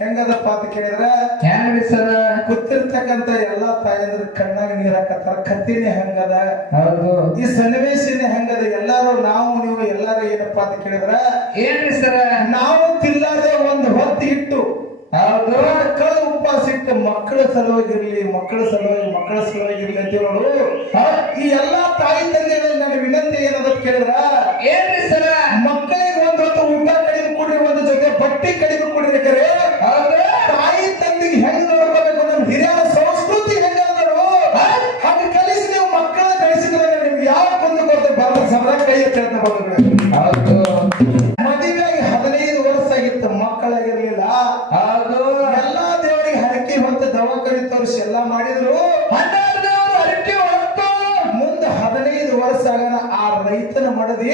ಹೆಂಗದಪ್ಪ ಅಂತ ಕೇಳಿದ್ರ ಹೆಂಗ್ರಿ ಸರ ಗೊತ್ತಿರ್ತಕ್ಕಂತ ಎಲ್ಲಾ ತಾಯಂದ್ರ ಕಣ್ಣಾಗ ನೀರ್ ಹಾಕತ್ತಾರ. ಕತ್ತಿನೇ ಹೆಂಗದ, ಹೌದು ಈ ಸನ್ನಿವೇಶನೇ ಹೆಂಗದ. ಎಲ್ಲಾರು ನಾವು ನೀವು ಎಲ್ಲಾರು ಏನಪ್ಪಾ ಅಂತ ಕೇಳಿದ್ರ ಏನ್ರಿ ಸರ ನಾವು ತಿಲ್ಲಾದೆ ಒಂದು ಹೊತ್ತು ಇಟ್ಟು ಹೌದು ಮಕ್ಕಳ ಉಪವಾಸ ಇಟ್ಟು ಮಕ್ಕಳ ಸಲುವಾಗಿರ್ಲಿ ಮಕ್ಕಳ ಸಲುವಾಗಿರ್ಲಿ ಅಂತ ನೋಡು. ಈ ಎಲ್ಲಾ ತಾಯಿ ತಂದೆಗಳಲ್ಲಿ ನನ್ನ ವಿನಂತಿ ಏನದ ಕೇಳಿದ್ರ ಏನ್ರಿ ಸರ ಮಕ್ಕಳಿಗೆ ಒಂದು ಹೊತ್ತು ಊಟ ಕಡಿಮೆ ಕೊಡ್ರಿ, ಒಂದು ಜೊತೆ ಬಟ್ಟೆ ಕಡಿಮೆ ಕೊಡ್ರಿ. ತಾಯಿ ತಂದೆಗೆ ಹೆಂಗ್ ನೋಡ್ಕೋಬೇಕು, ನಮ್ಮ ಹಿರಿಯರ ಸಂಸ್ಕೃತಿ ಹೆಂಗ ಹಾಗೆ ಕಲಿಸಿ ನೀವು ಮಕ್ಕಳ ಬೆಳೆಸಿದ್ರೆ ನಿಮ್ಗೆ ಯಾವ ಕೊಂದು ಗೊತ್ತ ಬರ ಸಮರ ಕೈ ಎತ್ತ ಹೌದು ಮದುವೆಯಾಗಿ 15 ವರ್ಷ ಆಗಿತ್ತು, ಮಕ್ಕಳಾಗಿರ್ಲಿಲ್ಲ. ಹೌದು ಎಲ್ಲಾ ದೇವರಿಗೆ ಹರಕೆ ಹೊತ್ತು ದವಾಖಾನೆ ತೋರಿಸಿ ಎಲ್ಲಾ ಮಾಡಿದ್ರು. 12 ದೇವರು ಹರಕೆ ಹೊತ್ತು ಮುಂದೆ 15 ವರ್ಷ ಆಗನ ಆ ರೈತನ ಮಡದಿ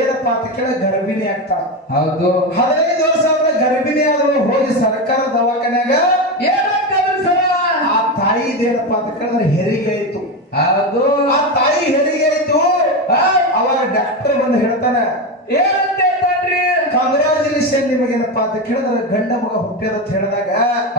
ಏನಪ್ಪಾ ಅಂತ ಕೇಳ ಗರ್ಭಿಣಿ ಆಗ್ತಾಳ. ಹೌದು 15 ವರ್ಷ ಆದ್ರೆ ಗರ್ಭಿಣಿ ಆದ್ರು ಹೋಗಿ ಸರ್ಕಾರ ದವಾಖಾನ್ಯಾಗ ಆ ತಾಯಿದ ಏನಪ್ಪಾ ಅಂತ ಕೇಳಿದ್ರೆ ಹೆರಿಗೆ ಆಯ್ತು. ಹೌದು ಆ ತಾಯಿ ಹೆರಿಗೆ ಆಯ್ತು. ಅವಾಗ ಡಾಕ್ಟರ್ ಬಂದು ಹೇಳ್ತಾನ, ಏನಂತ ಹೇಳ್ತಾನ್ರಿ? ಕಂಗ್ರಾಚುಲೇಷನ್ ನಿಮಗೇನಪ್ಪಾ ಅಂತ ಕೇಳಿದ್ರೆ ಗಂಡ ಮಗ ಹುಟ್ಟ್ಯದ ಅಂತ ಹೇಳಿದಾಗ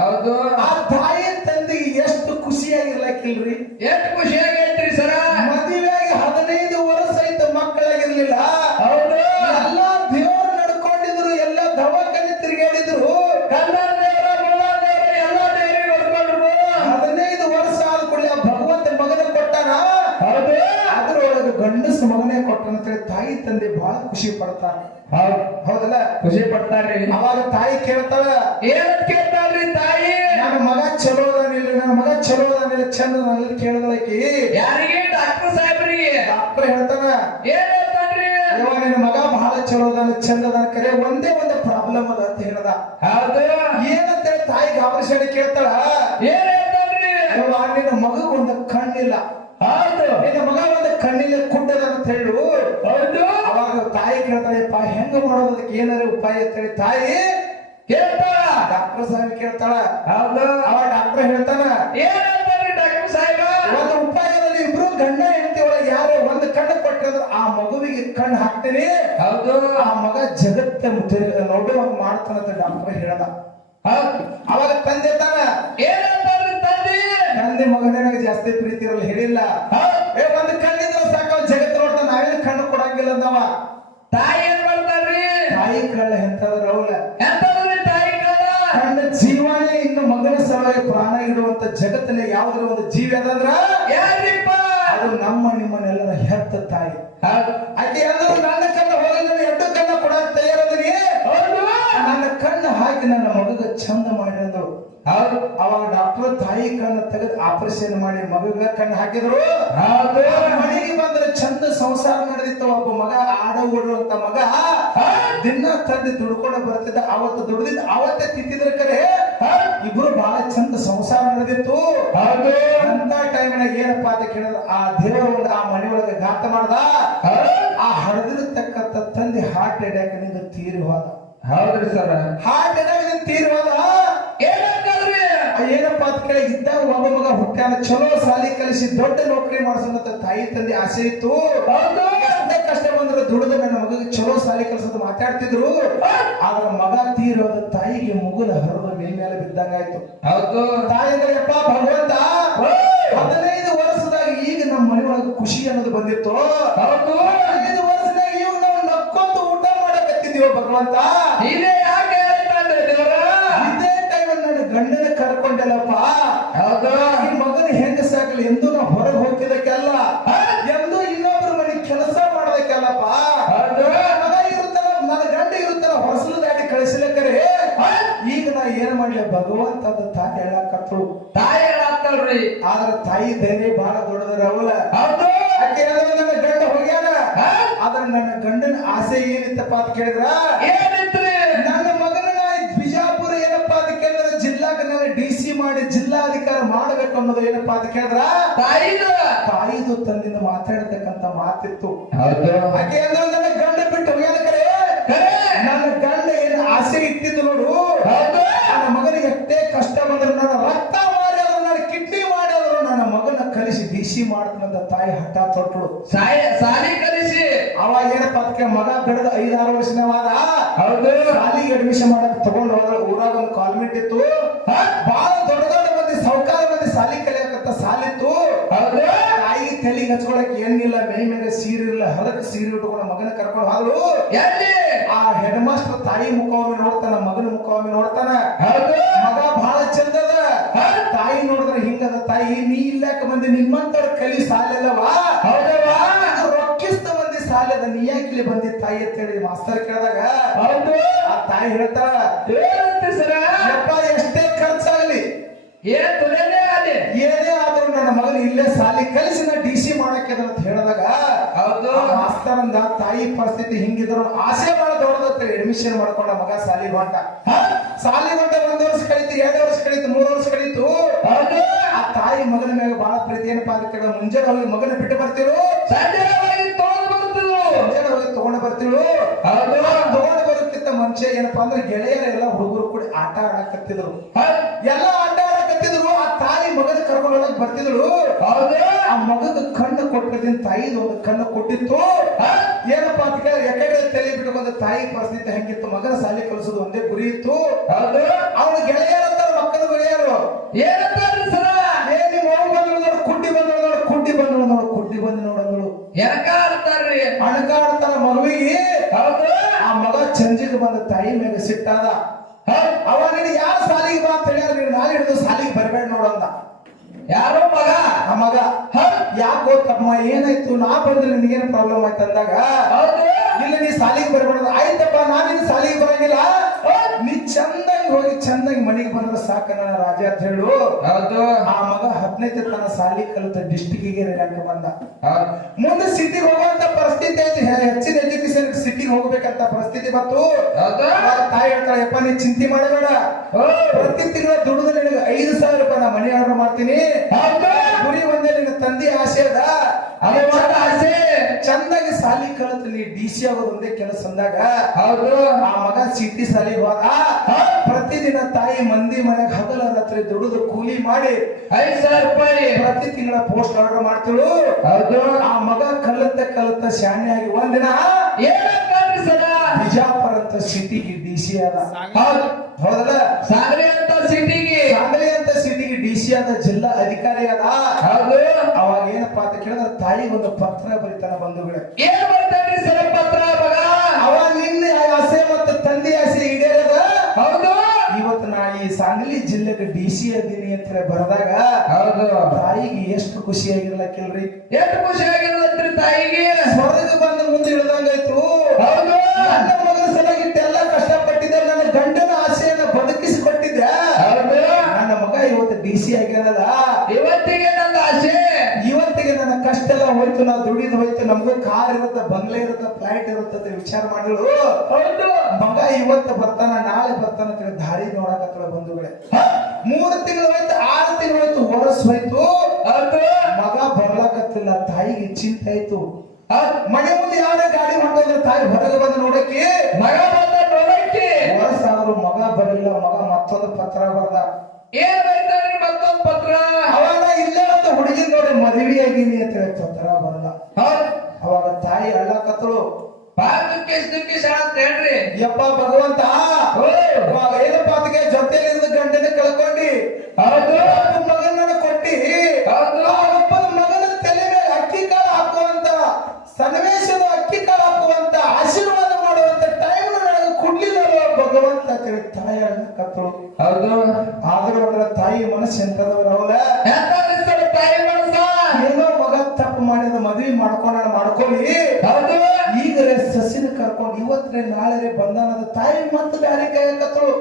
ಹೌದು ಆ ತಾಯಿ ತಂದೆಗೆ ಎಷ್ಟು ಖುಷಿಯಾಗಿರ್ಲಕ್ಕಿಲ್ರಿ, ಎಷ್ಟು ಖುಷಿಯಾಗೈತ್ರಿ ಸರ. ಮದುವೆಯಾಗಿ 15 ವರ್ಷ ಆಯ್ತು, ಮಕ್ಕಳಾಗಿರ್ಲಿಲ್ಲ. ಹೌದು ಎಲ್ಲಾ ದೇವರು ನಡ್ಕೊಂಡಿದ್ರು, ಎಲ್ಲ ದವಾಖಾನೆ ತಿರುಗಾಡಿದ್ರು. ಕನ್ನಡ ದೇವರ ಮುಳ್ಳ ದೇವರ ಎಲ್ಲ ದೇವರಿಗೆ ನೋಡ್ಕೊಂಡ್ರು. 15 ವರ್ಷ ಆದ ಕೂಡಲೇ ಭಗವಂತ ಮಗನ ಕೊಟ್ಟಾನ. ಹೌದು ಅದ್ರೊಳಗೆ ಗಂಡಸ ಮಗನೇ ಕೊಟ್ಟಂತೇಳಿ ತಾಯಿ ತಂದೆ ಬಹಳ ಖುಷಿ ಪಡ್ತಾರ. ಹೌದಲ್ಲ, ಖುಷಿ ಪಡ್ತಾರ್ರಿ. ಅವಾಗ ತಾಯಿ ಕೇಳ್ತಾಳ, ಏನಂತ ಕೇಳ್ತಾಳ್ರಿ ತಾಯಿ? ನನ್ನ ಮಗ ಚಲೋ ಅದಾನಿಲ್ಲ, ನನ್ನ ಮಗ ಚಲೋ ಅದಾನಿಲ್ಲ, ಚಂದ ನನ್ನ ಕೇಳಿದಳಕಿ. ಯಾರಿಗೆ? ಡಾಕ್ಟರ್ ಸಾಹೇಬ್ರಿಗೆ. ಡಾಕ್ಟರ್ ಹೇಳ್ತಾನ, ಏನ್ ಹೇಳ್ತಾನ್ರಿ? ಇವ ನಿನ್ನ ಮಗ ಬಹಳ ಚಲೋ ಅದಾನ, ಚಂದ ಅದಾನ, ಕರೆ ಒಂದೇ ಒಂದು ಪ್ರಾಬ್ಲಮ್ ಅದ ಅಂತ ಹೇಳ್ದ. ಹೌದು ಏನಂತೇಳಿ ತಾಯಿ ಗಾಬರಿಸಿ ಕೇಳ್ತಾಳ, ಏನ್ ಹೇಳ್ತಾನ್ರಿ? ಇವ ನಿನ್ನ ಮಗಗ್ ಒಂದು ಕಣ್ಣಿಲ್ಲ, ಹೌದು ನಿನ್ನ ಮಗ ಒಂದು ಕಣ್ಣಿಲ್ಲ ಕುಡ್ಡದ ಅಂತ ಹೇಳು. ಹೌದು ಅವಾಗ ತಾಯಿ ಕೇಳ್ತಾಳೆಪ್ಪ ಹೆಂಗ ಮಾಡೋದಕ್ಕೆ ಏನಾರ ಉಪಾಯ ಅಂತೇಳಿ ತಾಯಿ ಕೇಳ್ತಾಳ. ಡಾಕ್ಟರ್ ಸಾಹೇಬ್ ಕೇಳ್ತಾಳ. ಹೌದು ಅವಾಗ ಡಾಕ್ಟರ್ ಹೇಳ್ತಾನ, ಏನ್ ಹೇಳ್ತಾನ್ರಿ ಡಾಕ್ಟರ್ ಸಾಹೇಬ? ಒಂದು ಉಪಾಯದಲ್ಲಿ ಇಬ್ರು ಗಂಡ ಹೆಂಡತಿ ಒಳಗೆ ಯಾರು ಒಂದು ಕಣ್ಣು ಕೊಟ್ಟಿದ್ರೆ ಆ ಮಗುವಿಗೆ ಕಣ್ಣು ಹಾಕ್ತೀನಿ, ಹೌದು ಆ ಮಗ ಜಗತ್ತ ನೋಡುವಂಗ ಮಾಡ್ತಾನಂತ ಡಾಕ್ಟರ್ ಹೇಳ್ದ. ಹೌದು ಅವಾಗ ತಂದೆ ತಾನ ಏನ್ ಹೇಳ್ತಾನ್ರಿ ತಂದೆ? ತಂದೆ ಮಗನ ಜಾಸ್ತಿ ಪ್ರೀತಿ ಇರಲ್ಲ, ಹೇಳಿಲ್ಲ. ಒಂದು ಕಣ್ಣಿದ್ರೆ ಸಾಕು ಜಗತ್ತು ನೋಡ್ತಾನ, ನಾವೇನು ಕಣ್ಣು ಕೊಡಂಗಿಲ್ಲ ಅಂದವ. ತಾಯಿ ಏನ್ ಮಾಡ್ತಾರ್ರಿ? ತಾಯಿ ಕಳ್ಳ ಎಂತದ್ರ ಅವಳ ಎಂತದ್ರಿ ತಾಯಿ ಕಾಲ? ಕಣ್ಣ ಜೀವನೇ ಇನ್ನು ಮಗನ ಸಲುವಾಗಿ ಪ್ರಾಣ ಇಡುವಂತ ಜಗತ್ತಿನ ಯಾವ್ದ್ರ ಒಂದು ಜೀವಿ ಅದಂದ್ರ ಯಾರಿಪ್ಪ? ಅದು ನಮ್ಮ ನಿಮ್ಮನ್ನೆಲ್ಲರ ಹೆತ್ತ ತಾಯಿ. ಹೌದು ಆಕೆ ಅಂದ್ರೆ ನನ್ನ ಕಣ್ಣು ಹೋಗಿ ನನ್ನ ಎರಡು ಕಣ್ಣ ಕೊಡಕ್ ತಯಾರದನಿ, ನನ್ನ ಕಣ್ಣು ಹಾಕಿ ನನ್ನ ಮಗಗ ಚಂದ ಮಾಡಿ ಅಂದಳು. ಹೌದು ಅವಾಗ ಡಾಕ್ಟರ್ ತಾಯಿ ಕಣ್ಣು ತೆಗೆದು ಆಪರೇಷನ್ ಮಾಡಿ ಮಗಗ ಕಣ್ಣು ಹಾಕಿದ್ರು. ಹೌದು ಮನೆಗೆ ಬಂದ್ರೆ ಚಂದ ಸಂಸಾರ ನಡೆದಿತ್ತು. ಒಬ್ಬ ಮಗ ಆಡ ಓಡುವಂತ ಮಗ ದಿನ ತಂದೆ ದುಡ್ಕೊಂಡು ಬರ್ತಿದ್ದ. ಅವತ್ತು ದುಡ್ದಿದ್ದ ಅವತ್ತೇ ತಿಂತಿದ್ರ ಕರೆ ಇಬ್ರು ಬಹಳ ಚಂದ ಸಂಸಾರ ನಡೆದಿತ್ತು. ಹೌದು ಅಂತ ಟೈಮ್ನಾಗ ಏನಪ್ಪಾ ಅಂತ ಕೇಳಿದ್ರೆ ಆ ದೇವರ ಒಂದು ಆ ಮನೆಯೊಳಗೆ ಘಾತ ಮಾಡ್ದ. ಆ ಹರಿದಿರತಕ್ಕಂತ ತಂದೆ ಹಾರ್ಟ್ ಅಟ್ಯಾಕ್ ನಿಂದ ತೀರಿ ಹೋದ. ಹೌದ್ರಿ ಸರ್, ಹಾರ್ಟ್ ಅಟ್ಯಾಕ್ ತೀರಿ ಹೋದ. ಏನಪ್ಪಾ ಅಂತ ಕೇಳಿ ಇದ್ದಾಗ ಒಬ್ಬ ಮಗ ಹುಟ್ಟಾನ, ಚಲೋ ಸಾಲಿ ಕಲಿಸಿ ದೊಡ್ಡ ನೌಕರಿ ಮಾಡಿಸೋಂತ ತಾಯಿ ತಂದೆ ಆಸೆ ಇತ್ತು. ಎಷ್ಟೇ ಕಷ್ಟ ಬಂದ್ರೆ ದುಡಿದ ನನ್ನ ಮಗಗೆ ಚಲೋ ಸಾಲಿ ಕಲಿಸೋದು ಮಾತಾಡ್ತಿದ್ರು. ಆದ್ರ ಮಗ ತೀರೋದ ತಾಯಿಗೆ ಮುಗುಲ ಹರಿದ ಮೇಲೆ ಬಿದ್ದಂಗಾಯ್ತು. ಹೌದು ತಾಯಿ ಅಂದ್ರಪ್ಪ ಭಗವಂತ 15 ವರ್ಷದಾಗ ಈಗ ನಮ್ಮ ಮನೆಯೊಳಗೆ ಖುಷಿ ಅನ್ನೋದು ಬಂದಿತ್ತು. 15 ವರ್ಷದಾಗ ಇವಾಗ ನಾವು ನಕ್ಕೊಂತ ಊಟ ಮಾಡಕತ್ತಿದೀವ ಭಗವಂತ. ಇದೇ ಯಾಕೆ ಹೇಳ್ತಾನ್ರಿ ದೇವರ? ಇದೇ ಟೈಮ್ ನನ್ನ ಗಂಡನ ಕರ್ಕೊಂಡೆಲ್ಲಪ್ಪ. ಈ ಮಗನ ಹೆಂಗ ಸಾಕಲಿ ಎಂದು ನಾವು ಹೊರಗೆ ಹೋಗ್ತಿದ್ದಕ್ಕೆಲ್ಲ, ಎಂದು ಇನ್ನೊಬ್ರು ಮನೆ ಕೆಲಸ ಮಾಡೋದಕ್ಕೆಲ್ಲಪ್ಪ. ಮಗ ಇರುತ್ತಲ್ಲ, ನನ್ನ ಗಂಡ ಇರುತ್ತಲ್ಲ, ಹೊಸಲು ದಾಟಿ ಕಳಿಸ್ಲಿಕ್ಕರೆ ಈಗ ನಾ ಏನ್ ಮಾಡ್ಲಿ ಭಗವಂತ ಅಂತ ತಾಯಿ ಹೇಳಕತ್ತಳು. ತಾಯಿ ಹೇಳಾಕ್ತಲ್ರಿ. ಆದ್ರೆ ತಾಯಿ ಧೈರ್ಯ ಬಹಳ ದೊಡ್ಡದ್ರ ಅವಳ. ಆಕೆ ನನ್ನ ಗಂಡ ಹೋಗ್ಯಾನ. ಆದ್ರೆ ನನ್ನ ಗಂಡನ ಆಸೆ ಏನಿತ್ತಪ್ಪ ಅಂತ ಕೇಳಿದ್ರ ಏನಿತ್ರಿ? ನನ್ನ ಮಗನ ಬಿಜಾಪುರ ಏನಪ್ಪಾ ಅಂತ ಕೇಳಿದ್ರೆ ಜಿಲ್ಲಾಗ ನನ್ನ DC ಮಾಡಿ ಜಿಲ್ಲಾಧಿಕಾರ ಮಾಡ್ಬೇಕು ಅನ್ನೋದು ಏನಪ್ಪಾ ಅಂತ ಕೇಳಿದ್ರ ತಾಯಿದು ತಂದಿಂದ ಮಾತಾಡತಕ್ಕಂತ ಮಾತಿತ್ತು. ಆಕೆ ಅಂದ್ರೆ ನನ್ನ ಗಂಡ ಬಿಟ್ಟು ಹೋಗ್ಯಾನ ಕರೆ. ನನ್ನ ಗಂಡ ಏನು ಆಸೆ ಇಟ್ಟಿದ್ದು ನೋಡು, ನನ್ನ ಮಗನಿಗೆ ಎಷ್ಟೇ ಕಷ್ಟ ಬಂದ್ರು, ನನ್ನ ರಕ್ತ ಮಾಡಿ ಆದ್ರು, ನನ್ನ ಕಿಡ್ನಿ ಮಾಡಿ ಆದ್ರು ನನ್ನ ಮಗನ ಕಲಿಸಿ DC ಮಾಡ್ತಾನಂತ ತಾಯಿ ಹಠ ತೊಟ್ಟಳು. ಸಾಲಿ ಕಲಿಸಿ ಅವಾಗ ಏನಪ್ಪ ಅದಕ್ಕೆ ಮಗ ಬೆಳೆದ 5-6 ವರ್ಷನವಾದ. ಶಾಲಿಗೆ ಅಡ್ಮಿಷನ್ ಮಾಡಕ್ ತಗೊಂಡು ಹೋದ. ಊರಾಗ ಗಾರ್ಮೆಂಟ್ ಇತ್ತು, ಬಹಳ ದೊಡ್ಡ ದೊಡ್ಡ ಮಂದಿ ಸಾವುಕಾರ ಮಂದಿ ಸಾಲಿ ಕಲಿಯಕತ್ತ ಸಾಲಿತ್ತು. ತಾಯಿ ತಲೆಗೆ ಹಚ್ಕೊಳಕ್ ಏನಿಲ್ಲ, ಮೈ ಮೇಲೆ ಸೀರೆ ಇಲ್ಲ, ಹಲಕ್ ಸೀರೆ ಉಟ್ಕೊಂಡು ಮಗನ ಕರ್ಕೊಂಡು ಹೋದ್ರು. ಆ ಹೆಡ್ ಮಾಸ್ಟರ್ ತಾಯಿ ಮುಖವೊಮ್ಮೆ ನೋಡ್ತಾನ, ಮಗನ ಮುಖವೊಮ್ಮೆ ನೋಡ್ತಾನ. ಮಗ ಬಹಳ ಚಂದದ, ತಾಯಿ ನೋಡಿದ್ರೆ ಹಿಂಗದ. ತಾಯಿ ನೀ ಇಲ್ಲಾಕ ಮಂದಿ ನಿಮ್ಮಂತರ ಕಲಿ ಸಾಲಲ್ಲವಾ, ರೊಕ್ಕಿಸ್ತ ಮಂದಿ ಸಾಲದ, ನೀ ಯಾಕಿಲ್ಲಿ ಬಂದಿ ತಾಯಿ ಅಂತ ಹೇಳಿ ಮಾಸ್ತರ್ ಕೇಳಿದಾಗ ಆ ತಾಯಿ ಹೇಳ್ತಾಳ, ಎಷ್ಟೇ ಖರ್ಚಾಗಲಿ ಏನೇ ಆದ್ರೂ ನನ್ನ ಮಗನ ಇಲ್ಲೇ ಸಾಲಿ ಕಲಿಸಿ ನಾ DC ಮಾಡಕ್ಕೆ ಅಂತ ಹೇಳಿದಾಗ ಮಾಸ್ತರ್ ಅಂದ, ತಾಯಿ ಪರಿಸ್ಥಿತಿ ಹಿಂಗಿದ್ರು ಆಸೆ ಬಹಳ ದೊಡ್ಡದತ್ತ. ಅಡ್ಮಿಷನ್ ಮಾಡ್ಕೊಂಡ ಮಗ ಸಾಲಿ ಹೊಂಟ. 1 ವರ್ಷ ಕಳೀತು, 2 ವರ್ಷ ಕಳೀತು, 3 ವರ್ಷ ಕಳೀತು. ಆ ತಾಯಿ ಮಗನ ಮೇಲೆ ಬಹಳ ಪ್ರೀತಿ. ಏನಪ್ಪಾ ಅದಕ್ಕೆ ಮುಂಜಾನೆ ಹೋಗಿ ಮಗನ ಬಿಟ್ಟು ಬರ್ತಿರು, ಹೋಗಿ ತಗೊಂಡು ಬರ್ತಿಳು. ತಗೊಂಡು ಬರೋಕ್ಕಿಂತ ಮುಂಚೆ ಏನಪ್ಪಾ ಅಂದ್ರೆ ಗೆಳೆಯರೆಲ್ಲ ಹುಡುಗರು ಕೂಡ ಆಟ ಆಡಕತ್ತಿದ್ರು, ಎಲ್ಲ ಆಟ ಆಡಕತ್ತಿದ್ರು. ಆ ತಾಯಿ ಮಗನ ಕರ್ಕೊಂಡು ಹೋಗಕ್ ಬರ್ತಿದ್ರು. ಆ ಮಗದ ಕಣ್ಣು ಕೊಟ್ಟಿದ್ದೀನಿ, ತಾಯಿದ ಒಂದು ಕಣ್ಣು ಕೊಟ್ಟಿತ್ತು. ಏನಪ್ಪಾ ಅಂತ ಎಕಡೆ ತಲೆ ಬಿಟ್ಟು ಬಂದ ತಾಯಿ ಪರಿಸ್ಥಿತಿ ಹೆಂಗಿತ್ತು, ಮಗನ ಸಾಲಿ ಕಲಿಸೋದು ಒಂದೇ ಗುರಿ ಇತ್ತು. ಅವನ ಗೆಳೆಯರಂತ ಮಕ್ಕಳ ಗೆಳೆಯರು ಏನಂತಾರೆ ಸರ, ನಿಮ್ಮ ಮಗು ಬಂದ್ರು ನೋಡು, ಕುಡ್ಡಿ ಬಂದ್ರು ನೋಡು, ಕುಡ್ಡಿ ಬಂದ್ರು ನೋಡು, ಕುಡ್ಡಿ ಬಂದು ನೋಡೋದು ಅಣಕಾಡ್ತಾರ ಮಗುವಿಗೆ. ಆ ಮಗ ಚಂಜಿಗೆ ಬಂದ ತಾಯಿ ಮೇಲೆ ಸಿಟ್ಟಾದ. ಅವ ನೀನು ಯಾರ ಸಾಲಿಗೆ ಬಾ ಅಂತ ಹೇಳ್ಯಾರ, ನೀನು ನಾಳೆ ಹಿಡಿದು ಸಾಲಿಗೆ ಬರಬೇಡ ನೋಡಂದ. ಯಾರೋ ಮಗ, ಆ ಮಗ ಯಾಕೋ ತಮ್ಮ ಏನಾಯ್ತು, ನಾ ಬಂದ್ರೆ ನಿನಗೇನು ಪ್ರಾಬ್ಲಮ್ ಆಯ್ತು ಅಂದಾಗ, ಇಲ್ಲ ನೀ ಸಾಲಿಗೆ ಬರಬೇಡ. ಆಯ್ತಪ್ಪ, ನಾನಿನ್ ಸಾಲಿಗೆ ಬರಂಗಿಲ್ಲ, ನೀ ಚಂದಂಗ್ ಹೋಗಿ ಚಂದಂಗ್ ಮನೆಗೆ ಬಂದ್ರೆ ಸಾಕ ನನ್ನ ರಾಜ ಅಂತ ಹೇಳು. ಆ ಮಗ 15ನೇ ತನ ಸಾಲಿ ಕಲಿತ ಡಿಸ್ಟಿಕ್ಗೆ ರ್ಯಾಂಕ್ ಬಂದ. ಮುಂದೆ ಸಿಟಿಗೆ ಹೋಗುವಂತ ಪರಿಸ್ಥಿತಿ ಐತಿ, ಹೆಚ್ಚಿನ ಎಜುಕೇಶನ್ ಸಿಟಿಗೆ ಹೋಗ್ಬೇಕಂತ ಪರಿಸ್ಥಿತಿ ಬಂತು. ತಾಯಿ ಹೇಳ್ತಾಳೆ, ಯಪ್ಪ ನೀ ಚಿಂತೆ ಮಾಡಬೇಡ, ಪ್ರತಿ ತಿಂಗಳ ದುಡಿದು ನಿನಗೆ 5,000 ರೂಪಾಯಿ ನಾ ಮನೆ ಆರ್ಡರ್ ಮಾಡ್ತೀನಿ. ಗುರಿ ಒಂದೇ, ನಿನ್ನ ತಂದೆ ಆಸೆ ಅದ, ಆಸೆ ಚಂದಾಗಿ ಸಾಲಿ ಕಲಿತು ನೀ DC ಆಗೋದು ಒಂದೇ ಕೆಲಸ ಅಂದಾಗ ಆ ಮಗ ಸಿಟಿ ಸಾಲಿಗೆ ಹೋದ. ಪ್ರತಿದಿನ ತಾಯಿ ಮಂದಿ ಮನೆಗೆ ಹಗಲ ರಾತ್ರಿ ದುಡಿದು ಕೂಲಿ ಮಾಡಿ 5,000 ರೂಪಾಯಿ ಪ್ರತಿ ತಿಂಗಳ ಪೋಸ್ಟ್ ಆರ್ಡರ್ ಮಾಡ್ತಿಳು. ಆ ಮಗ ಕಲಿತ ಶಾಣೆ ಆಗಿ ಒಂದಿನ ಬಿಜಾಪುರ ಅಂತ ಸಿಟಿಗೆ DC ಆದ. ಹೌದಲ್ಲ, ಸಾಂಗ್ಲಿ ಅಂತ ಸಿಟಿಗೆ DC ಆದ, ಜಿಲ್ಲಾ ಅಧಿಕಾರಿ ಆದ. ಅವಾಗ ಏನಪ್ಪಾ ಅಂತ ಕೇಳಿದ್ರೆ ತಾಯಿ ಒಂದು ಪತ್ರ ಬರೀತಾನ. ಬಂಧುಗಳೇ, ಏನ್ ಬರ್ತಾನ್ರಿ ಸರ ಪತ್ರ? ಅವ ನಿನ್ನೆ ಆಸೆ ಮತ್ತು ತಂದೆ ಆಸೆ ಈಡೇರದ. ಇವತ್ತು ನಾ ಈ ಸಾಂಗ್ಲಿ ಜಿಲ್ಲೆಗೆ DC ಅದೀನಿ ಅಂತ ಬರೆದಾಗ ತಾಯಿಗೆ ಎಷ್ಟು ಖುಷಿಯಾಗಿರ್ಲಕ್ಕಿಲ್ರಿ, ಎಷ್ಟು ಖುಷಿಯಾಗಿರ್ಲತ್ರಿ ತಾಯಿಗೆ. ಸ್ವರ್ಗ ಬಂದ ಮುಂದೆ ಇಳಿದಂಗಾಯ್ತು. ನನ್ನ ಮಗನ ಸಲಗಿಟ್ಟು ಎಲ್ಲ ಕಷ್ಟಪಟ್ಟಿದ್ದೆ, ನನ್ನ ಗಂಡನ ಆಸೆಯನ್ನ ಬದುಕಿಸಿಕೊಟ್ಟಿದ್ದೆ. ನನ್ನ ಮಗ ಇವತ್ತು DC ಆಗ್ಯಾನಲ್ಲ, ಇವತ್ತಿಗೆ ನನ್ನ ಆಸೆ, ಇವತ್ತಿಗೆ ನನ್ನ ಕಷ್ಟ ಎಲ್ಲ ಹೋಯ್ತು, ನಾವು ದುಡಿದು ಹೋಯ್ತು, ನಮ್ಗೂ ಕಾರ್ ಇರುತ್ತೆ, ಬಂಗ್ಲೆ ಇರುತ್ತೆ, ಫ್ಲೈಟ್ ಇರುತ್ತೆ ವಿಚಾರ ಮಾಡಿದ್ರು. ಮಗ ಇವತ್ತು ಬರ್ತಾನ, ನಾಳೆ ಬರ್ತಾನ ದಾರಿ ನೋಡಕತ್ತಳ. ಬಂಧುಗಳೇ, 3 ತಿಂಗಳು ಹೋಯ್ತು, 6 ತಿಂಗಳು ಹೋಯ್ತು, ವರ್ಷ ಹೋಯ್ತು, ಮಗ ಬರ್ಲಾಕತ್ತಿಲ್ಲ. ತಾಯಿಗೆ ಚಿಂತೆ ಆಯ್ತು. ಮನೆ ಮುಂದೆ ಯಾರೇ ಗಾಡಿ ಹೊಂಟಂದ್ರೆ ತಾಯಿ ಹೊರಗೆ ಬಂದು ನೋಡಕ್ಕೆ, ಮಗ ಬಂದ ನೋಡಕ್ಕೆ. ವರ್ಷ ಆದ್ರೂ ಮಗ ಬರಲಿಲ್ಲ. ಮಗ ಮತ್ತೊಂದು ಪತ್ರ ಬರ್ದ. ಏನ್ ಬರೀತಾನೆ ಮತ್ತೊಂದು ಪತ್ರ? ಅವಾಗ ಇಲ್ಲೇ ಒಂದು ಹುಡುಗಿ ನೋಡಿ ಮದುವೆ ಆಗಿನಿ ಅಂತ ಹೇಳಿ ಪತ್ರ ಬರಲ್ಲ. ಅವಾಗ ತಾಯಿ ಅಳ್ಳಕತ್ತಳು. ಹೇಳ್ರಿ, ಯಪ್ಪ ಭಗವಂತ, ಏನಪ್ಪ ಅದಕ್ಕೆ ಜೊತೆಲಿருந்து ಗಂಡನ ಕಳ್ಕೊಂಡಿ, ಮಗನನ್ನ ಕೊಟ್ಟಿ, ಒಬ್ಬನ ಮಗನ ತಲೆ ಮೇಲೆ ಅಕ್ಕಿ ಕಾಳು ಹಾಕುವಂತ, ಸನ್ನಿವೇಶದ ಅಕ್ಕಿ ಕಾಳು ಹಾಕುವಂತ, ಆಶೀರ್ವಾದ ಮಾಡುವಂತ ಟೈಮ್ ನನಗೆ ಕೊಡ್ಲಿಲ್ಲ ಭಗವಂತ ತಾಯಿ ಅಳ್ಳಕತ್ತಳು. ಆದ್ರೂ ಅದರ ತಾಯಿ ಮನಸ್ಸು ಎಂತದವರವಲ್ಲ, ತಾಯಿ ಮನಸ್ಸ ಏನೋ ಮಗ ತಪ್ಪು ಮಾಡಿದ, ಮದ್ವಿ ಮಾಡ್ಕೊಳ್ಳಿ, ಈಗ ಸಸಿನ ಕರ್ಕೊಂಡು ಇವತ್ತೇ ನಾಳೆ ಬಂದಾನದ ತಾಯಿ ಮತ್ತೆ ಗಾಡಿ ಕಾಯಕತ್ತಳು.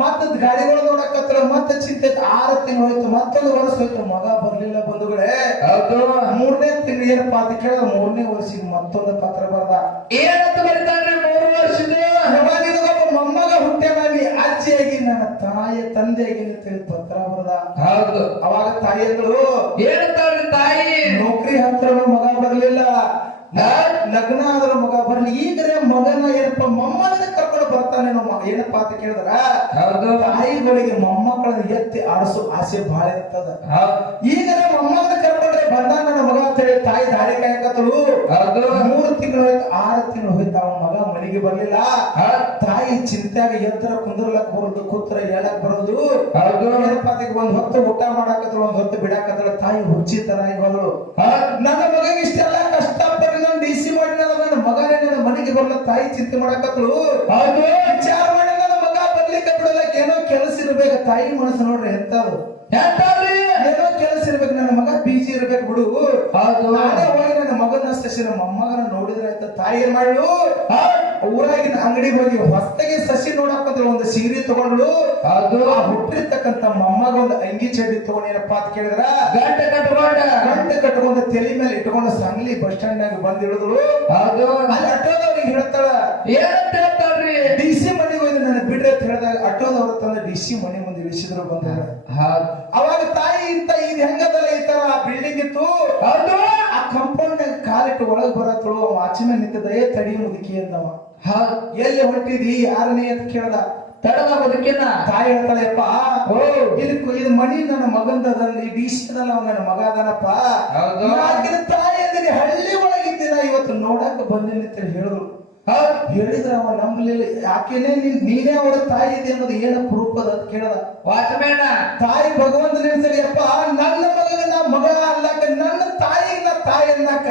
ಮತ್ತ ಗಾಡಿಗಳು ನೋಡಕತ್ತಳು. ಮತ್ತೆ ಚಿಂತೆ. 6 ತಿಂಗಳು ಹೋಯ್ತು, ಮತ್ತೊಂದು ವರ್ಷ ಹೋಯ್ತು, ಮಗ ಬರ್ಲಿಲ್ಲ. ಬಂಧುಗಳೇ, 3ನೇ ತಿಂಗಳು ಏನಪ್ಪಾ ಅಂತ ಕೇಳಿದ್ರೆ 3ನೇ ವರ್ಷಕ್ಕೆ ಮತ್ತೊಂದು ಪತ್ರ ಬರ್ದ. ಏನಂತ ಬರೀತಾನೆ? 3 ವರ್ಷದ ಒಬ್ಬ ಮೊಮ್ಮಗ ಹುಟ್ಟ್ಯಾನ, ನೀ ಅಜ್ಜಿಯಾಗಿ ನನ್ನ ತಾಯಿ ತಂದೆಯಾಗಿ ಅಂತೇಳಿ ಪತ್ರ ಬರ್ದ. ಅವಾಗ ತಾಯಿಗಳು ಏನಂತಾವ್ರಿ? ತಾಯಿ ನೌಕರಿ ಹತ್ರ ಮಗ ಬರ್ಲಿಲ್ಲ, ಲಗ್ನ ಆದ್ರ ಮಗ ಬರ್ಲಿ, ಈಗರೆ ಮಗನ ಏನಪ್ಪ ಮೊಮ್ಮಗನ ಕರ್ಕೊಂಡು ಬರ್ತಾನೆ ಏನಪ್ಪಾ ಅಂತ ಕೇಳಿದ್ರ ಹೌದು ತಾಯಿಗಳಿಗೆ ಮೊಮ್ಮಕ್ಕಳನ್ನ ಎತ್ತಿ ಆಡಿಸೋ ಆಸೆ ಬಹಳ ಇರ್ತದ. ಹೌದು ಈಗ ಮೊಮ್ಮಕ್ಕಳ ಕರ್ಕೊಂಡ್ರೆ ಬಂದ ನನ್ನ ಮಗ ಅಂತ ಹೇಳಿ ತಾಯಿ ದಾರಿ ಕಾಯಕತ್ತಳು. ಹೌದು 3 ತಿಂಗಳು ಹೋಯ್ತು 6 ತಿಂಗಳು ಹೋಯ್ತು ಅವನ ಮಗ ಮನೆಗೆ ಬರ್ಲಿಲ್ಲ. ತಾಯಿ ಚಿಂತ್ಯಾಗ ಎತ್ತರ ಕುಂದ್ರಲಕ್ ಬರೋದು ಕೂತ್ರ ಹೇಳಕ್ ಬರೋದು. ಹೌದು ಏನಪ್ಪಾ ಒಂದ್ ಹೊತ್ತು ಊಟ ಮಾಡಾಕತ್ತಳು ಒಂದ್ ಹೊತ್ತು ಬಿಡಾಕತ್ತಳ. ತಾಯಿ ಹುಚ್ಚಿ ತರ ಹೋದಳು. ನನ್ನ ಮಗಗೆ ಇಷ್ಟೆಲ್ಲ ಕಷ್ಟಪಟ್ಟು ನಾನು DC ಮಾಡಿದ ನನ್ನ ಮಗನೇ ನನ್ನ ಮನೆಗೆ ಬರಲ್ಲ ತಾಯಿ ಚಿಂತೆ ಮಾಡಾಕತ್ತಳು. ಹೌದು ವಿಚಾರ ಮಾಡಿ ನನ್ನ ಮಗ ಬರ್ಲಿಕ್ಕೆ ಬಿಡಲಕ್ ಏನೋ ಕೆಲಸ ಇರ್ಬೇಕು. ತಾಯಿ ಮನಸ್ಸು ನೋಡ್ರಿ ಎಂತದು ಏನೋ ಕೆಲಸ ಇರ್ಬೇಕು. ನನ್ನ ಮಗ ಬಿಜಿ ಇರ್ಬೇಕು ಬಿಡು. ಹೌದು ನಾನೇ ಹೋಗಿ ನನ್ನ ಮಗನ ಸಸಿ ನಮ್ಮ ಮೊಮ್ಮಗನ ನೋಡಿದ್ರೆ ಆಯ್ತ. ತಾಯಿ ಏನ್ ಮಾಡ್ಲು ಊರಾಗಿನ ಅಂಗಡಿಗೆ ಹೋಗಿ ಹೊಸದಾಗಿ ಸಸಿ ನೋಡಾಕಂದ್ರೆ ಒಂದು ಸೀರೆ ತಗೊಂಡ್ಳು. ಹೌದು ಹುಟ್ಟಿರ್ತಕ್ಕಂತ ಮೊಮ್ಮಗ ಒಂದು ಅಂಗಿ ಚಡ್ಡಿ ತಗೊಂಡು ಏನಪ್ಪಾ ಅಂತ ಕೇಳಿದ್ರ ಗಂಟೆ ಕಟ್ಕೊಂಡು ತಲೆ ಮೇಲೆ ಇಟ್ಕೊಂಡು ಸಂಗ್ಲಿ ಬಸ್ ಸ್ಟ್ಯಾಂಡ್ ನಾಗ ಬಂದ್ ಇಳಿದ್ರು. ಹೌದು ಅಲ್ಲಿ ಆಟೋದವ್ರಿಗೆ ಹೇಳ್ತಾಳ ಏನಂತ ಹೇಳ್ತಾಳ್ರಿ DC ಮನೆಗೆ ಹೋಯ್ತು ನನ್ನ ಬಿಡ್ರಿ ಅಂತ ಹೇಳಿದಾಗ ಆಟೋದವ್ರ ತಂದ DC ಮನೆ ಮುಂದೆ ಇಳಿಸಿದ್ರು ಬಂದ. ಅವಾಗ ತಾಯಿ ಇಂತ ಇದು ಹೆಂಗದಲ್ಲ ಈ ತರ ಬಿಲ್ಡಿಂಗ್ ಇತ್ತು. ಹೌದು ಆ ಕಾಂಪೌಂಡ್ ನಾಗ ಕಾಲಿಟ್ಟು ಒಳಗ್ ಬರತ್ತಳು. ವಾಚ್ಮನ್ ನಿಂತಿದ್ದ ತಡಿ ಮುದುಕಿ ಅಂದವ. ಎಲ್ಲಿ ಹೊಂಟಿದಿ ಯಾರನೇ ಅಂತ ಕೇಳ್ದ. ತಡದ ಬದುಕಿನ ತಾಯಿ ಹೇಳ್ತಾಳೆಪ್ಪ ಇದು ಮನಿ ನನ್ನ ಮಗಂದದ ಈ DC ಅದಲ್ಲ ಅವ ನನ್ನ ಮಗ ಅದನಪ್ಪ. ತಾಯಿ ಅದನ್ನ ಹಳ್ಳಿ ಒಳಗಿದ್ದೀನ ಇವತ್ತು ನೋಡಕ್ ಬಂದಿನಿ ಅಂತ ಹೇಳಿದ್ರು. ಹೇಳಿದ್ರ ಅವ ನಂಬಲಿಲ್ಲ. ಯಾಕೆನೆ ನೀನೇ ಅವರ ತಾಯಿ ಇದೆ ಅನ್ನೋದು ಏನ ಪ್ರೂಫ್ ಅದ ಅಂತ ಕೇಳದ. ವಾಚ್ಮೇನ ತಾಯಿ ಭಗವಂತ ನೆನ್ಸಲಿಯಪ್ಪ ನನ್ನ ಮಗನ ನಾ ಮಗ ಅಲ್ಲಕ ನನ್ನ ತಾಯಿ ನಾ ತಾಯಿ ಅನ್ನಕ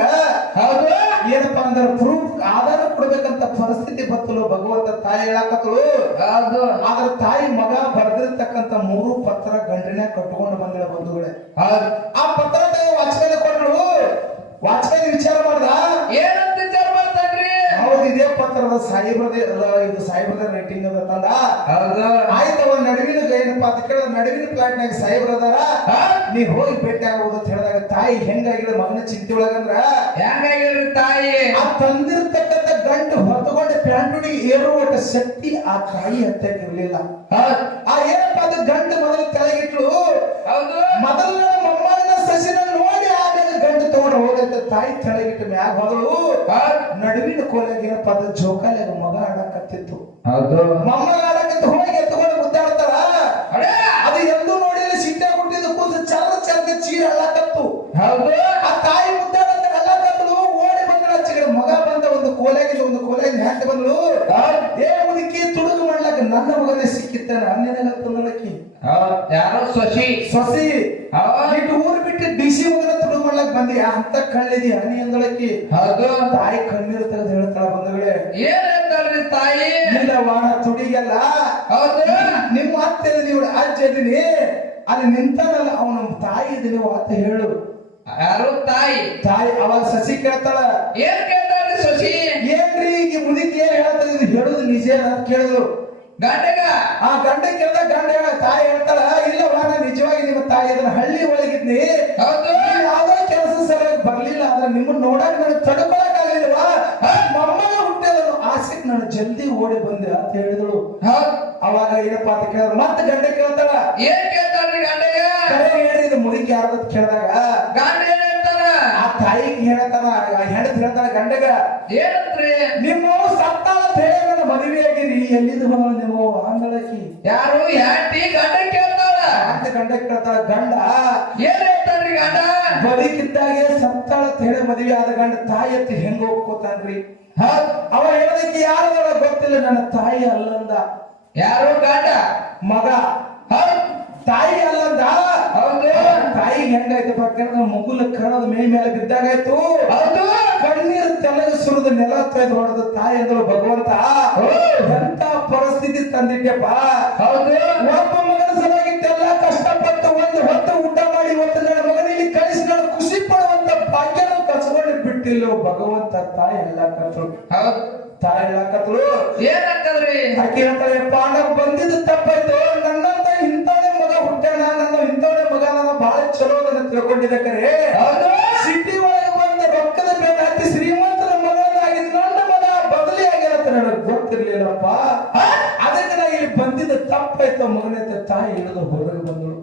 ಏನಪ್ಪಾ ಅಂದ್ರೆ ಪ್ರೂಫ್ ಆಧಾರ ಕೊಡ್ಬೇಕಂತ ಪರಿಸ್ಥಿತಿ ಬತ್ತಲು ಭಗವಂತ ತಾಯಿ ಹೇಳಾಕತ್ತಳು. ಆದ್ರ ತಾಯಿ ಮಗ ಬರ್ದಿರ್ತಕ್ಕಂತ 3 ಪತ್ರ ಗಂಡಿನ ಕಟ್ಕೊಂಡು ಬಂದಿಳ ಬಂಧುಗಳೇ. ಆ ಪತ್ರ ವಾಚ್ಮೇಲೆ ಕೊಟ್ಟಳು. ವಾಚ್ಮೇಲೆ ವಿಚಾರ ಮಾಡ್ದ ಏನಂತ ವಿಚಾರ ಮಾಡ್ತಾನ್ರಿ. ಹೌದು ಇದೇ ಪತ್ರದ ಸಾಯಿಬ್ರದೇ ಇದು ಸಾಯಿಬ್ರದ ರೈಟಿಂಗ್ ಅದ ತಂದ. ಆಯ್ತು ಅವ ನಡುವಿನ ಏನಪ್ಪಾ ಅಂತ ಕೇಳಿದ ನಡುವಿನ ಪ್ಲಾಟ್ ನಾಗ ಸಾಯಿಬ್ರ ಅದಾರ ನೀ ಹೋಗಿ ಭೇಟಿ ಆಗುವುದು ಅಂತ ಹೇಳಿದಾಗ ತಾಯಿ ಹೆಂಗಾಗಿದ ಮಗನ ಚಿಂತೆ ಒಳಗಂದ್ರ ಹೆಂಗಾಗಿದ್ರಿ ತಾಯಿ ಆ ತಂದಿರ್ತಕ್ಕಂಥ ಗಂಟು ಹೊತ್ತುಕೊಂಡ ಪ್ಯಾಂಟುಡಿ ಏರುವಟ ಶಕ್ತಿ ಆ ತಾಯಿ ಹತ್ತಿರಲಿಲ್ಲ. ಆ ಏನಪ್ಪಾ ಅದು ಗಂಟು ಮೊದಲು ಕೆಳಗಿಟ್ಲು. ಮೊದಲ ಮೊಮ್ಮಗನ ಸಸಿನ ನೋಡಿ ಆಮೇಲೆ ಗಂಟು ತಗೊಂಡು ಹೋಗಂತ ತಾಯಿ ಕೆಳಗಿಟ್ಟು ಮ್ಯಾಗ ಹೋದಳು. ನಡುವಿನ ಕೋಲಾಗ ಏನಪ್ಪಾ ಅದು ಜೋಕಾಲಿಯಾಗ ಮಗ ಆಡಕತ್ತಿತ್ತು. ಮೊಮ್ಮಗ ಆಡಕತ್ತು ಹೋಗಿ ಎತ್ತುಕೊಂಡು ಮುದ್ದಾಡ್ತಾರ. ಅದು ಎಂದು ನೋಡಿಲ್ಲ ಸಿಟ್ಟೆ ಹುಟ್ಟಿದ ಕೂತು ಚಂದ ಚೀರ ಹಳ್ಳಕತ್ತು. ಆ ತಾಯಿ ಮುದ್ದಾಡಂತ ಹಳ್ಳಕತ್ತಲು ಓಡಿ ಬಂದ್ರ ಚಿಗಡ ಮಗ ಬಂದ ಒಂದು ಕೋಲಾಗಿಲ್ಲ ಹ್ಯಾಂಟ ಬಂದ್ಲು. ಏ ಮುದುಕಿ ತುಡುಗು ಮಾಡ್ಲಕ್ಕ ನನ್ನ ಮಗನೇ ಸಿಕ್ಕಿತ್ತಾನ ಅನ್ನೇನಗತ್ತಂದಳಕ್ಕಿ ಯಾರೋ ಸೊಸಿ ಇಟ್ಟು ಊರು ಬಿಟ್ಟು DC ಮಗನ ತುಡುಗು ಮಾಡ್ಲಕ್ ಬಂದಿ ಅಂತ ಕಣ್ಣಿದಿ ಹನಿ ಅಂದಳಕ್ಕಿ. ತಾಯಿ ಕಣ್ಣೀರು ತೆಗೆದು ಹೇಳ್ತಾಳ ಬಂಧುಗಳೇ. ಏನ್ ಹೇಳ್ತಾಳ್ರಿ ತಾಯಿ. ಇಲ್ಲ ವಾಣ ತುಡಿಗೆಲ್ಲ ನಿಮ್ಮ ಅತ್ತೆ ನೀವು ಅಜ್ಜ ಇದೀನಿ ಅಲ್ಲಿ ನಿಂತಾನಲ್ಲ ಅವನ ತಾಯಿ ಇದೀನಿ ಅಂತ ಹೇಳು. ಯಾರು ತಾಯಿ ಅವಾಗ ಸಸಿ ಕೇಳ್ತಾಳ. ಏನ್ ಕೇಳ್ತಾಳ್ರಿ ಸೊಸಿ. ಏನ್ರಿ ಈಗ ಮುದುಕಿ ಏನ್ ಹೇಳ್ತಾಳ ಇದು ಹೇಳುದು ನಿಜ ಅಂತ ಕೇಳಿದ್ರು. ಗಂಡಗ ಆ ಗಂಡ ಕೇಳ್ದ ಗಂಡ ತಾಯಿ ಹೇಳ್ತಾಳ ಇಲ್ಲ ವಾಣ ನಿಜವಾಗಿ ನಿಮ್ಮ ತಾಯಿ ಅದನ್ನ ಹಳ್ಳಿ ಒಳಗಿದ್ನಿ ಯಾವ್ದೋ ಕೆಲಸ ಸಲುವಾಗಿ ಬರ್ಲಿಲ್ಲ. ಆದ್ರೆ ನಿಮ್ಮನ್ನ ನೋಡಕ್ ನನಗೆ ತಡ್ಕೊಳಕ್ ಆಗ್ಲಿಲ್ವಾ. ಮೊಮ್ಮಗ ಹುಟ್ಟಿದನು ಆಸೆಕ್ ನಾನು ಜಲ್ದಿ ಓಡಿ ಬಂದೆ ಅಂತ ಹೇಳಿದಳು. ಅವಾಗ ಏನಪ್ಪಾ ಅಂತ ಕೇಳಿದ್ರು ಮತ್ತೆ ಗಂಡ ಕೇಳ್ತಾಳ. ಏನ್ ಕೇಳ್ತಾಳ್ರಿ ಗಂಡಗ. ಹೇಳ್ರಿ ಇದು ಮುದುಕಿ ಯಾರ್ದ ಕೇಳಿದಾಗ ಗಂಡ ಏನ್ ಹೇಳ್ತಾನ. ಆ ತಾಯಿಗೆ ಹೇಳ್ತಾನ ಹೆಣತ್ ಹೇಳ್ತಾನ ಗಂಡಗ ಏನಂತ್ರಿ. ನಿಮ್ಮ ಸತ್ತಾಳ ಹೇಳಿ ನನ್ನ ಮದುವೆ ಆಗಿರಿ ಎಲ್ಲಿದ್ದು ಬಂದ ನೀವು ಅಂದಳಕಿ. ಯಾರು ಹ್ಯಾಂಟಿ ಗಂಡ ಕೇಳ್ತಾಳ ಅಂತ ಗಂಡ ಕೇಳ್ತಾಳ. ಗಂಡ ಏನ್ ಹೇಳ್ತಾನ್ರಿ ಗಂಡ. ಬದುಕಿದ್ದಾಗೆ ಸತ್ತಾಳ ಹೇಳಿ ಮದುವೆ ಆದ ಗಂಡ ತಾಯಿ ಹತ್ತಿ ಹೆಂಗ ಒಪ್ಕೋತಾನ್ರಿ. ಅವ ಹೇಳದಕ್ಕೆ ಯಾರದಳ ಗೊತ್ತಿಲ್ಲ ನನ್ನ ತಾಯಿ ಅಲ್ಲಂದ. ಯಾರು ಗಂಡ ಮಗ ತಾಯಿ ಅಲ್ಲಂದ. ತಾಯಿಗೆ ಹೆಂಗಾಯ್ತಪ್ಪ ಕೇಳಿದ ಮುಗುಲ ಕಣದ ಮೇ ಮೇಲೆ ಬಿದ್ದಾಗಾಯ್ತು. ಕಣ್ಣೀರು ತೆಲಗ ಸುರಿದ ನೆಲ ತೆಗೆದು ಹೊಡೆದ ತಾಯಿ ಅಂದಳು ಭಗವಂತ ಎಂತ ಪರಿಸ್ಥಿತಿ ತಂದಿಟ್ಟೆಪ್ಪ. ಒಬ್ಬ ಮಗನ ಸಲುವಾಗಿದ್ದೆಲ್ಲ ಕಷ್ಟಪಟ್ಟು ಒಂದು ಹೊತ್ತು ಊಟ ಮಾಡಿ ಇವತ್ತು ನನ್ನ ಮಗನಿಗೆ ಕಳಿಸಿ ನಾನು ಖುಷಿ ಪಡುವಂತ ಭಾಗ್ಯನ ಕಸ್ಕೊಂಡು ಬಿಟ್ಟಿಲ್ಲ ಭಗವಂತ. ತಾಯಿ ಹೇಳಕತ್ರು ತಾಯಿ ಹೇಳಕತ್ರು ಏನಾಗ್ತದ್ರಿ. ಆಕೆ ಹೇಳ್ತಾಳೆಪ್ಪ ನಾವು ಬಂದಿದ್ದು ತಪ್ಪಾಯ್ತು. ನನ್ನಂತ ಇಂಥವನೇ ಮಗ ಹುಟ್ಟಾನ ನನ್ನ ಇಂಥವನೇ ಮಗ ನಾನು ಬಹಳ ಚಲೋ ಅದನ್ನ ತಿಳ್ಕೊಂಡಿದ್ದೆ. ಕರೆ ಸಿಟಿ ಒಳಗೆ ಬಂದ ರೊಕ್ಕದ ಮೇಲೆ ಹತ್ತಿ ಶ್ರೀಮಂತರ ಮಗನಾಗಿ ನನ್ನ ಮಗ ಬದಲಿ ಆಗ್ಯಾರ ನನಗೆ ಗೊತ್ತಿರ್ಲಿಲ್ಲಪ್ಪ. ಅದಕ್ಕೆ ನಾ ಇಲ್ಲಿ ಬಂದಿದ್ದ ತಪ್ಪಾಯ್ತು ಮಗನ ತಾಯಿ ಇಳಿದು ಹೊರಗೆ ಬಂದಳು.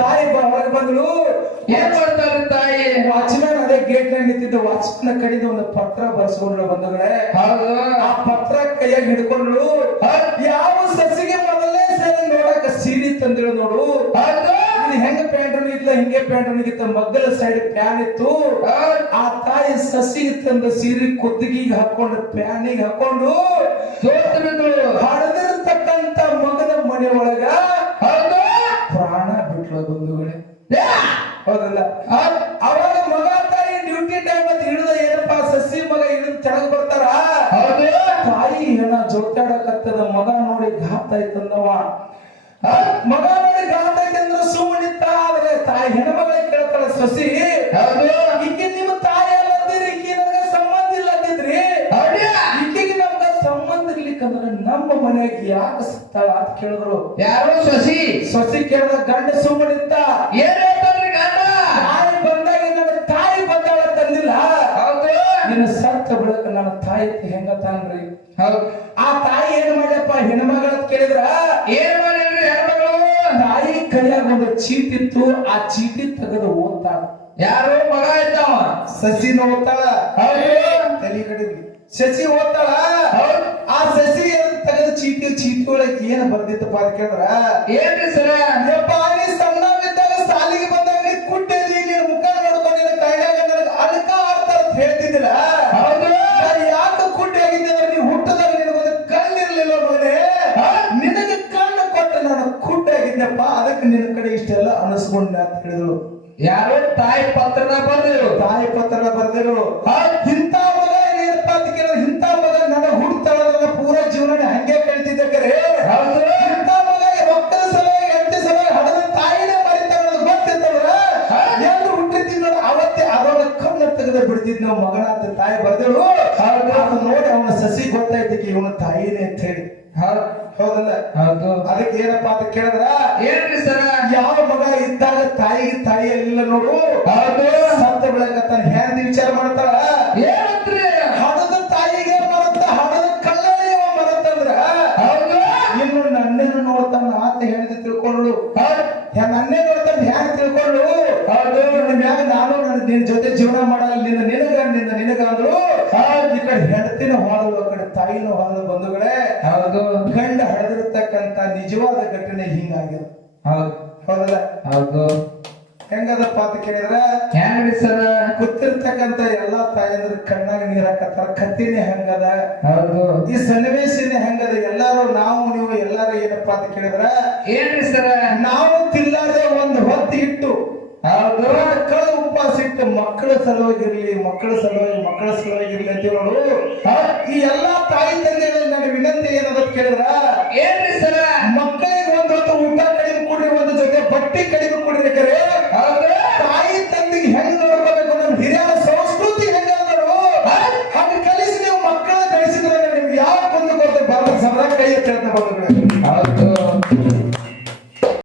ತಾಯಿ ಹೊರಗೆ ಬಂದಳು. ಏನ್ ಮಾಡ್ತಾಳೆ ತಾಯಿ. ವಾಚ್ಮ್ಯಾನ್ ಅದೇ ಗೇಟ್ ನಿಂತಿದ್ದ ವಾಚ್ಮನ್ ಕಡೆಯಿಂದ ಒಂದು ಪತ್ರ ಬರ್ಸ್ಕೊಂಡ್ರು ಬಂಧುಗಳೇ. ಹೌದು ಆ ಪತ್ರ ಕೈಯಾಗಿ ಹಿಡ್ಕೊಂಡ್ರು. ಯಾವ ಸಸಿಗೆ ಮೊದಲನೇ ಸೇರಿ ನೋಡಕ ಸೀರೆ ತಂದಿಳು ನೋಡು. ಹೌದು ಇಲ್ಲಿ ಹೆಂಗ ಪ್ಯಾಂಟ್ ಇತ್ತ ಹಿಂಗೆ ಪ್ಯಾಂಟ್ ಇತ್ತ, ಮಗ್ಗಲ ಸೈಡ್ ಪ್ಯಾನ್ ಇತ್ತು. ಆ ತಾಯಿ ಸಸಿಗೆ ತಂದ ಸೀರೆ ಕುತ್ತಿಗೆಗೆ ಹಾಕೊಂಡು ಪ್ಯಾನಿಗೆ ಹಾಕೊಂಡು ಸೋತು ಬಿದ್ರು. ಹಡದಿರ್ತಕ್ಕಂತ ಮಗನ ಮನೆ ಒಳಗ ಹೌದು ಪ್ರಾಣ ಬಿಟ್ಲು ಬಂಧುಗಳೇ. ಹೌದಲ್ಲ? ಅವಾಗ ಮಗ ತಾಯಿ ಡ್ಯೂಟಿ ಟೈಮ್ ಅಂತ ಹಿಡಿದ ಏನಪ್ಪಾ ಸಸಿ ಮಗ ಹಿಡಿದು ತೆಳಗ್ ಬರ್ತಾರ. ಹೌದು ತಾಯಿ ಏನ ಜೋತಾಡಕತ್ತದ. ಮಗ ನೋಡಿ ಘಾತ ಆಯ್ತಂದವ. ಮಗ ನೋಡಿ ಘಾತ ಐತೆ ಅಂದ್ರೆ ಸುಮ್ಮನಿತ್ತ. ಆದ್ರೆ ತಾಯಿ ಹೆಣ್ಮಗಳಿಗೆ ಕೇಳ್ತಾಳ ಸಸಿ, ಹೌದು ಈಕೆ ನಿಮ್ಮ ತಾಯಿ ಅಲ್ಲದಿರಿ, ಈಕೆ ನನಗೆ ಸಂಬಂಧ ಇಲ್ಲ ಅಂದಿದ್ರಿ, ಈಕೆಗೆ ನಮ್ಗ ಸಂಬಂಧ ಇರ್ಲಿಕ್ಕಂದ್ರೆ ನಮ್ಮ ಮನೆಯಾಗ ಯಾಕೆ ಸತ್ತಾಳ ಅಂತ ಕೇಳಿದ್ರು. ಯಾರೋ ಸಸಿ ಸಸಿ ಕೇಳಿದ ಗಂಡ ಸುಮ್ಮನಿತ್ತ. ಏನ್ ಹೇಳ್ತಾರ್ರಿ ಗಂಡ? ತಾಯಿ ಬಂದಾಗ ನನ್ನ ತಾಯಿ ಬಂದಾಳ ತಂದಿಲ್ಲ. ಹೌದು ನಿನ್ನ ಸತ್ತ ಬೆಳಕ ನನ್ನ ತಾಯಿ ಹೆಂಗ ತಾನ್ರಿ. ಹೌದು ಆ ತಾಯಿ ಏನ್ ಮಾಡ್ಯಪ್ಪ ಹೆಣ್ಮಗಳ ಕೇಳಿದ್ರ ಏನ್ ಮಾಡಿದ್ರಿ ಹೆಣ್ಮಗಳು? ತಾಯಿ ಕೈಯಾಗ ಒಂದು ಚೀಟಿ ಇತ್ತು. ಆ ಚೀಟಿ ತೆಗೆದು ಓದ್ತಾಳ. ಯಾರೋ ಮಗ ಇದ್ದಾವ. ಸಸಿನ ಓದ್ತಾಳ. ತಲೆ ಕಡಿದ್ವಿ. ಸಸಿ ಓದ್ತಾಳ. ಆ ಸಸಿ ತೆಗೆದು ಚೀಟಿ ಒಳಗೆ ಏನ್ ಬರ್ದಿತ್ತಪ್ಪ ಅಂತ ಕೇಳಿದ್ರ ಏನ್ರಿ ಸರ? ಯಪ್ಪ ನೀ ಸಣ್ಣವಿದ್ದಾಗ ಸಾಲಿಗೆ ಬಂದಾಗ ನೀ ಕುಟ್ಟಿದ್ರಿ, ನೀನ್ ಮುಖ ನೋಡ್ಕೊಂಡು ನಿನ್ನ ಕೈಯಾಗ ನನಗೆ ಅಳ್ಕ ಆಡ್ತಾರ ಅಂತ ಹೇಳ್ತಿದ್ದಿಲ್ಲ. ಹೌದು ಯಾಕೆ ಕುಟ್ಟಿ ಆಗಿದ್ದೆ? ನೀವು ಹುಟ್ಟದಾಗ ನಿನಗೊಂದು ಕಣ್ಣಿರ್ಲಿಲ್ಲ ಮನೆ, ನಿನಗೆ ಕಣ್ಣು ಕೊಟ್ಟು ನಾನು ಕುಟ್ಟಾಗಿದ್ದಪ್ಪ, ಅದಕ್ಕೆ ನಿನ್ನ ಕಡೆ ಇಷ್ಟೆಲ್ಲ ಅನಿಸ್ಕೊಂಡೆ ಅಂತ ಹೇಳಿದ್ರು. ಯಾರೋ ತಾಯಿ ಪತ್ರದ ಬರ್ದಿರು. ತಾಯಿ ಪತ್ರ ಬರ್ದಿರು. ಇಂಥ ಮಗ ಏನಪ್ಪ ಅಂತ ಕೇಳಿದ್ರೆ, ಇಂಥ ಮಗ ನನ್ನ ಹುಡ್ತಾಳ ಪೂರ ಜೀವನ ಹಂಗೆ ಕಳ್ತಿದ್ದೆ ಕರೆ. ಇಂಥ ಮಗ ರೊಕ್ಕದ ಸಲುವಾಗಿ ಎಂಟು ಸಲುವಾಗಿ ಹಡದ ತಾಯಿನೇ ಮರಿತಾಳ ಗೊತ್ತಿದ್ದವ್ರ ಎಂದು ಹುಟ್ಟಿದ್ದ ಅವತ್ತೇ ಅದೊಂದು ಕಣ್ಣು ತೆಗೆದ ಬಿಡ್ತಿದ್ ನಾವು ಮಗನ ಅಂತ ತಾಯಿ ಬರ್ದಳು. ಅದು ನೋಡಿ ಅವನ ಸಸಿ ಗೊತ್ತಾಯ್ತಿಗೆ ಇವನ ತಾಯಿನೇ ಅಂತ ಹೇಳಿ. ಹೌದಲ್ಲ? ಹೌದು ಅದಕ್ಕೆ ಏನಪ್ಪಾ ಅಂತ ಕೇಳಿದ್ರ ಏನ್ರಿ ಸರ? ಯಾವ ಮಗ ಇದ್ದಾಗ ತಾಯಿಯಲ್ಲಿಲ್ಲ ನೋಡು. ಹೌದು ಸತ್ತ ಬೆಳಕ ತನ್ನ ಹೆಂಗ್ ವಿಚಾರ ಮಾಡ್ತಾಳ. ಏನಂತ್ರಿ? ಹಡದ ತಾಯಿಗೆ ಮರತ್ತ, ಹಡದ ಕಲ್ಲಲ್ಲಿ ಮರತ್ತಂದ್ರ ಹೌದು ಇನ್ನು ನನ್ನೇನು ನೋಡ್ತಾನ ಆತ ಹೇಳಿದ ತಿಳ್ಕೊಂಡ್ಳು. ನನ್ನೇ ನೋಡ್ತಾನ ಹ್ಯಾಂಗ ತಿಳ್ಕೊಂಡ್ಳು. ಹೌದು ನಿನ್ನ ಮ್ಯಾಗ ನಾನು ನಿನ್ ಜೊತೆ ಜೀವನ ಮಾಡಲ್ಲ, ನಿನಗ ಅಂದ್ರು. ಈ ಕಡೆ ಹೆಂಡತಿನ ಹೊಳಲು, ಆ ಕಡೆ ತಾಯಿನ ಹೊಳಲು ಬಂಧುಗಳೇ. ಹೌದು ಗಂಡ ಹಡೆದಿರ್ತಕ್ಕಂತ ನಿಜವಾದ ಘಟನೆ ಹಿಂಗಾಗಿದೆ. ಹೌದು ಹೌದಲ್ಲ? ಹೌದು ಹೆಂಗದಪ್ಪ ಅಂತ ಕೇಳಿದ್ರ ಹೆಂಗ್ರಿ ಸರ? ಗೊತ್ತಿರ್ತಕ್ಕಂತ ಎಲ್ಲಾ ತಾಯಂದ್ರ ಕಣ್ಣಾಗ ನೀರ್ ಹಾಕತ್ತಾರ. ಕತ್ತಿನೇ ಹೆಂಗದ, ಹೌದು ಈ ಸನ್ನಿವೇಶನೇ ಹೆಂಗದ. ಎಲ್ಲಾರು ನಾವು ನೀವು ಎಲ್ಲಾರು ಏನಪ್ಪಾ ಅಂತ ಕೇಳಿದ್ರ ಏನ್ರಿ ಸರ? ನಾವು ತಿಲ್ಲಾರೆ ಒಂದು ಹೊತ್ತು ಇಟ್ಟು, ಹೌದು ಕಳೆದ ಉಪವಾಸ ಇಟ್ಟು ಮಕ್ಕಳ ಸಲುವಾಗಿರ್ಲಿ ಅಂತೀವಿ ನೋಡು. ಈ ಎಲ್ಲಾ ತಾಯಿ ತಂದೆಗಳ ನನ್ನ ವಿನಂತಿ ಏನದ ಕೇಳಿದ್ರ ಏನ್ರಿ ಸರ?